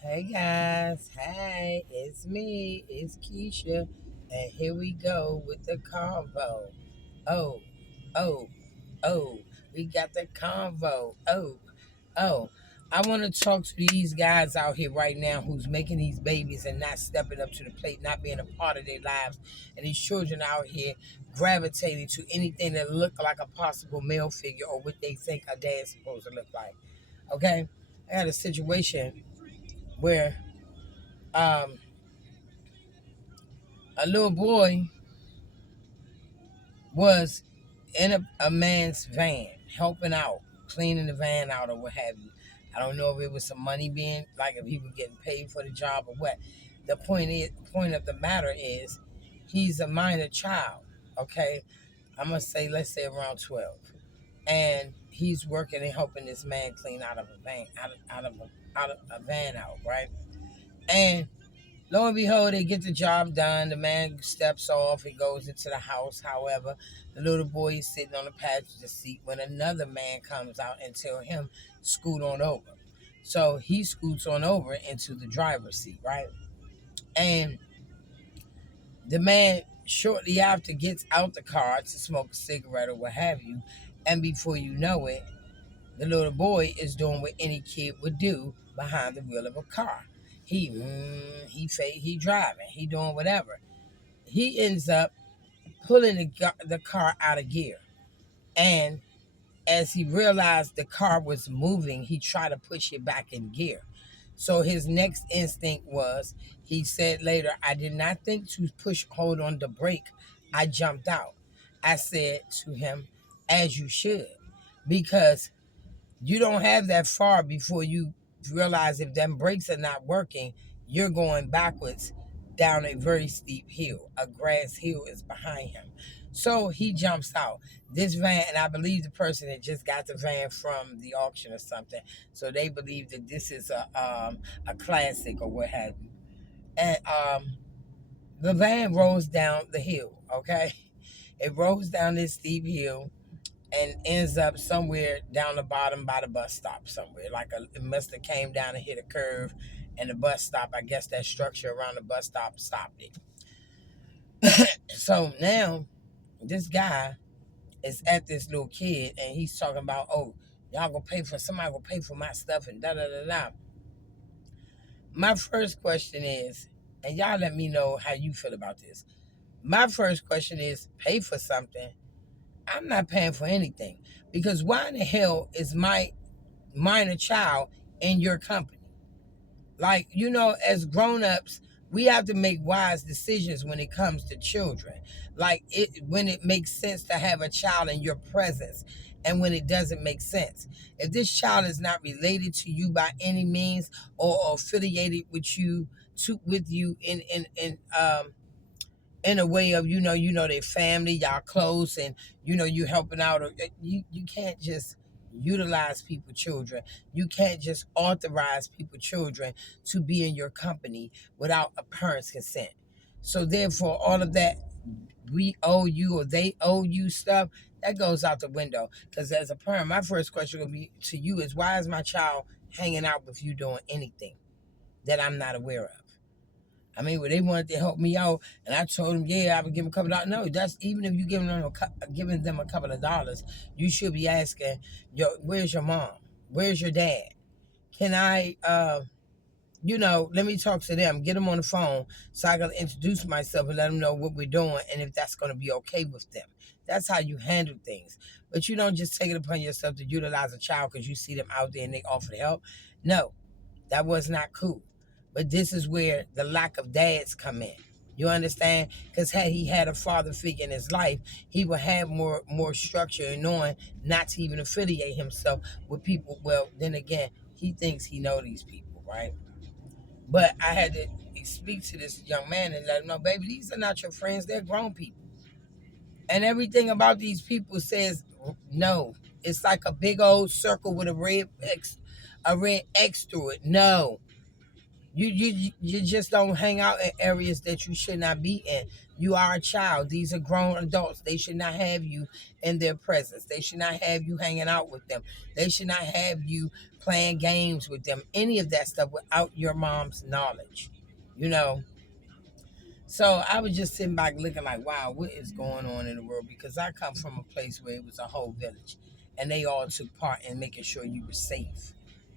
Hey guys, hey, it's me, it's Keisha, and here we go with the convo. Oh, oh, oh, we got the convo. Oh, I want to talk to these guys out here right now who's making these babies and not stepping up to the plate, not being a part of their lives, and these children out here gravitating to anything that look like a possible male figure or what they think a dad's supposed to look like. Okay, I had a situation where um, a little boy was in a man's van, helping out, cleaning the van out or what have you. I don't know if it was some money being like if he was getting paid for the job or what. The point of the matter is, he's a minor child. Okay, I'm gonna say let's say around 12, and he's working and helping this man clean out of a van, out of a van out, right? And lo and behold, they get the job done. The man steps off. He goes into the house. However, the little boy is sitting on the passenger seat when another man comes out and tell him, scoot on over. So he scoots on over into the driver's seat, right? And the man shortly after gets out the car to smoke a cigarette or what have you. And before you know it, the little boy is doing what any kid would do behind the wheel of a car. He driving, he doing whatever. He ends up pulling the car out of gear, and as he realized the car was moving, he tried to push it back in gear. So his next instinct was, he said later, I did not think to hold on the brake. I jumped out. I said to him, as you should, because you don't have that far before you realize if them brakes are not working, you're going backwards down a very steep hill. A grass hill is behind him. So he jumps out. This van, and I believe the person that just got the van from the auction or something, so they believe that this is a classic or what have you. And the van rolls down the hill, okay? It rolls down this steep hill and ends up somewhere down the bottom by the bus stop somewhere. It must have came down and hit a curve, and the bus stop, I guess that structure around the bus stop stopped it. So now this guy is at this little kid, and he's talking about, oh, y'all gonna pay for somebody gonna pay for my stuff and da da da da. My first question is, and y'all let me know how you feel about this. My first question is, pay for something. I'm not paying for anything, because why in the hell is my minor child in your company? Like, as grown-ups, we have to make wise decisions when it comes to children. Like, when it makes sense to have a child in your presence, and when it doesn't make sense. If this child is not related to you by any means, or affiliated with you in a way of, their family, y'all close, and you helping out, or you can't just utilize people children. You can't just authorize people children to be in your company without a parent's consent. So therefore, all of that, we owe you or they owe you stuff, that goes out the window. Because as a parent, my first question will be to you is, why is my child hanging out with you doing anything that I'm not aware of? I mean, well, they wanted to help me out, and I told them, yeah, I would give them a couple of dollars. No, that's even if you giving them a couple of dollars, you should be asking, where's your mom? Where's your dad? Can I, let me talk to them, get them on the phone so I can introduce myself and let them know what we're doing and if that's going to be okay with them. That's how you handle things. But you don't just take it upon yourself to utilize a child because you see them out there and they offer help. No, that was not cool. But this is where the lack of dads come in. You understand? Because had he had a father figure in his life, he would have more structure in knowing not to even affiliate himself with people. Well, then again, he thinks he know these people, right? But I had to speak to this young man and let him know, baby, these are not your friends. They're grown people. And everything about these people says no. It's like a big old circle with a red X through it. No. You just don't hang out in areas that you should not be in. You are a child. These are grown adults. They should not have you in their presence. They should not have you hanging out with them. They should not have you playing games with them. Any of that stuff without your mom's knowledge. You know. So I was just sitting back looking like, wow, what is going on in the world? Because I come from a place where it was a whole village, and they all took part in making sure you were safe.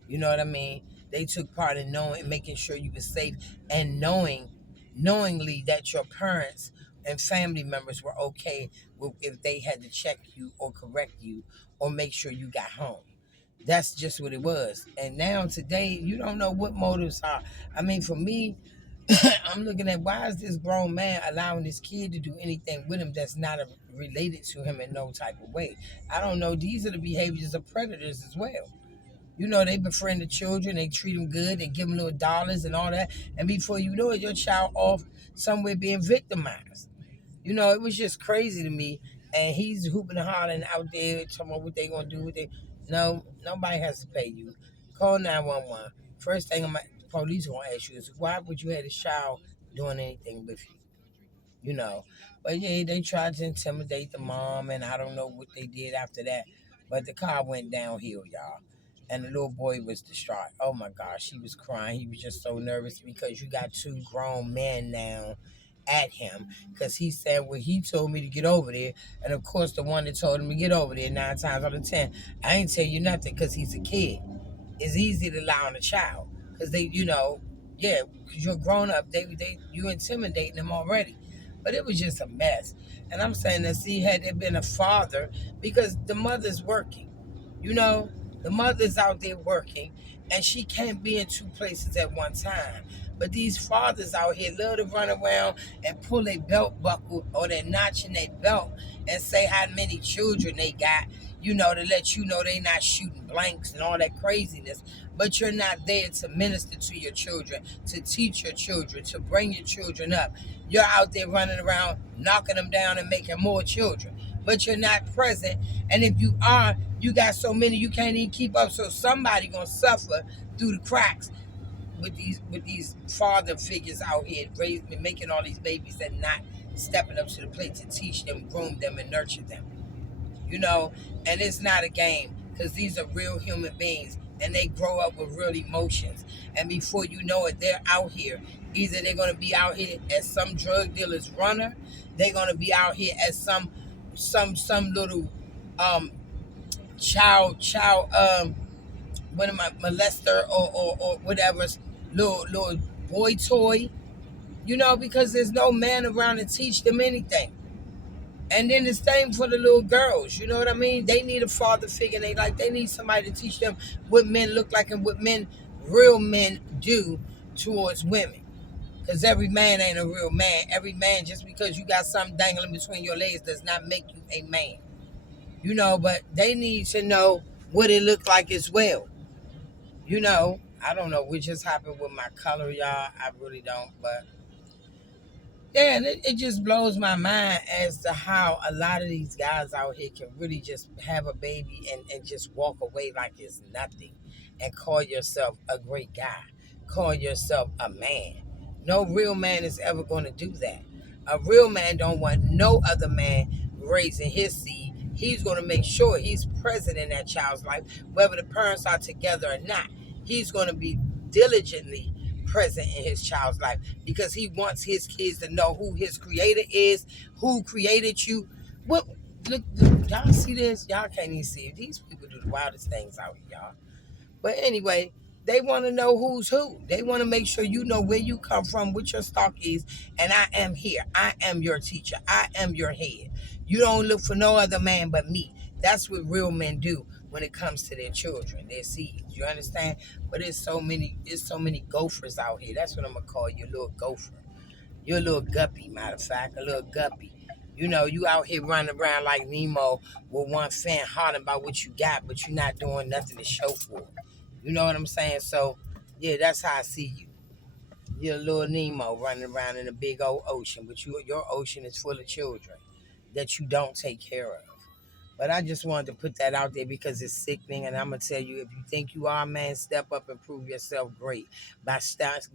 You know what I mean? They took part in knowing, making sure you were safe, and knowingly that your parents and family members were okay with, if they had to check you or correct you or make sure you got home. That's just what it was. And now today, you don't know what motives are. I mean, for me, I'm looking at, why is this grown man allowing this kid to do anything with him that's not related to him in no type of way? I don't know. These are the behaviors of predators as well. You know, they befriend the children, they treat them good, they give them little dollars and all that. And before you know it, your child off somewhere being victimized. You know, it was just crazy to me. And he's hooping and hollering out there, talking about what they gonna do with it. No, nobody has to pay you. Call 911. First thing the police gonna ask you is, why would you have this child doing anything with you? You know. But yeah, they tried to intimidate the mom, and I don't know what they did after that. But the car went downhill, y'all. And the little boy was distraught. Oh my gosh, he was crying. He was just so nervous because you got two grown men now at him because he said, well, he told me to get over there. And of course, the one that told him to get over there 9 times out of 10, I ain't tell you nothing because he's a kid. It's easy to lie on a child because they, yeah, because you're grown up, you intimidating them already. But it was just a mess. And I'm saying that, see, had there been a father, because the mother's working, you know, the mother's out there working, and she can't be in two places at one time. But these fathers out here love to run around and pull their belt buckle or their notch in their belt and say how many children they got, to let you know they not shooting blanks and all that craziness. But you're not there to minister to your children, to teach your children, to bring your children up. You're out there running around, knocking them down and making more children. But you're not present. And if you are, you got so many you can't even keep up. So somebody gonna suffer through the cracks with these father figures out here raising, making all these babies and not stepping up to the plate to teach them, groom them, and nurture them. you know, and it's not a game because these are real human beings and they grow up with real emotions. And before you know it, they're out here. Either they're going to be out here as some drug dealer's runner, they're going to be out here as some little um child what am I molester or whatever little boy toy, because there's no man around to teach them anything. And then the same for the little girls, you know what I mean? They need a father figure. They need somebody to teach them what men look like and what real men do towards women. Because every man ain't a real man. Every man, just because you got something dangling between your legs, does not make you a man. But they need to know what it looked like as well. I don't know what just happened with my color, y'all. I really don't, but yeah, and it just blows my mind as to how a lot of these guys out here can really just have a baby and just walk away like it's nothing and call yourself a great guy, call yourself a man. No real man is ever going to do that. A real man don't want no other man raising his seed. He's going to make sure he's present in that child's life, whether the parents are together or not. He's going to be diligently present in his child's life because he wants his kids to know who his creator is, who created you. What? Look, y'all see this? Y'all can't even see it. These people do the wildest things out here, y'all. But anyway, they want to know who's who. They want to make sure you know where you come from, what your stock is, and I am here. I am your teacher. I am your head. You don't look for no other man but me. That's what real men do when it comes to their children, their seeds. You understand? But there's so many gophers out here. That's what I'm gonna call you, a little gopher. You're a little guppy, matter of fact, a little guppy. You out here running around like Nemo with one fan hollering about what you got, but you're not doing nothing to show for it. You know what I'm saying? So, yeah, that's how I see you. You're a little Nemo running around in a big old ocean, but your ocean is full of children that you don't take care of. But I just wanted to put that out there because it's sickening. And I'm going to tell you, if you think you are a man, step up and prove yourself great.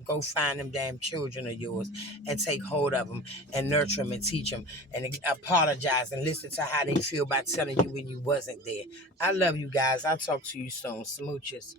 Go find them damn children of yours and take hold of them and nurture them and teach them and apologize and listen to how they feel by telling you when you wasn't there. I love you guys. I'll talk to you soon. Smooches.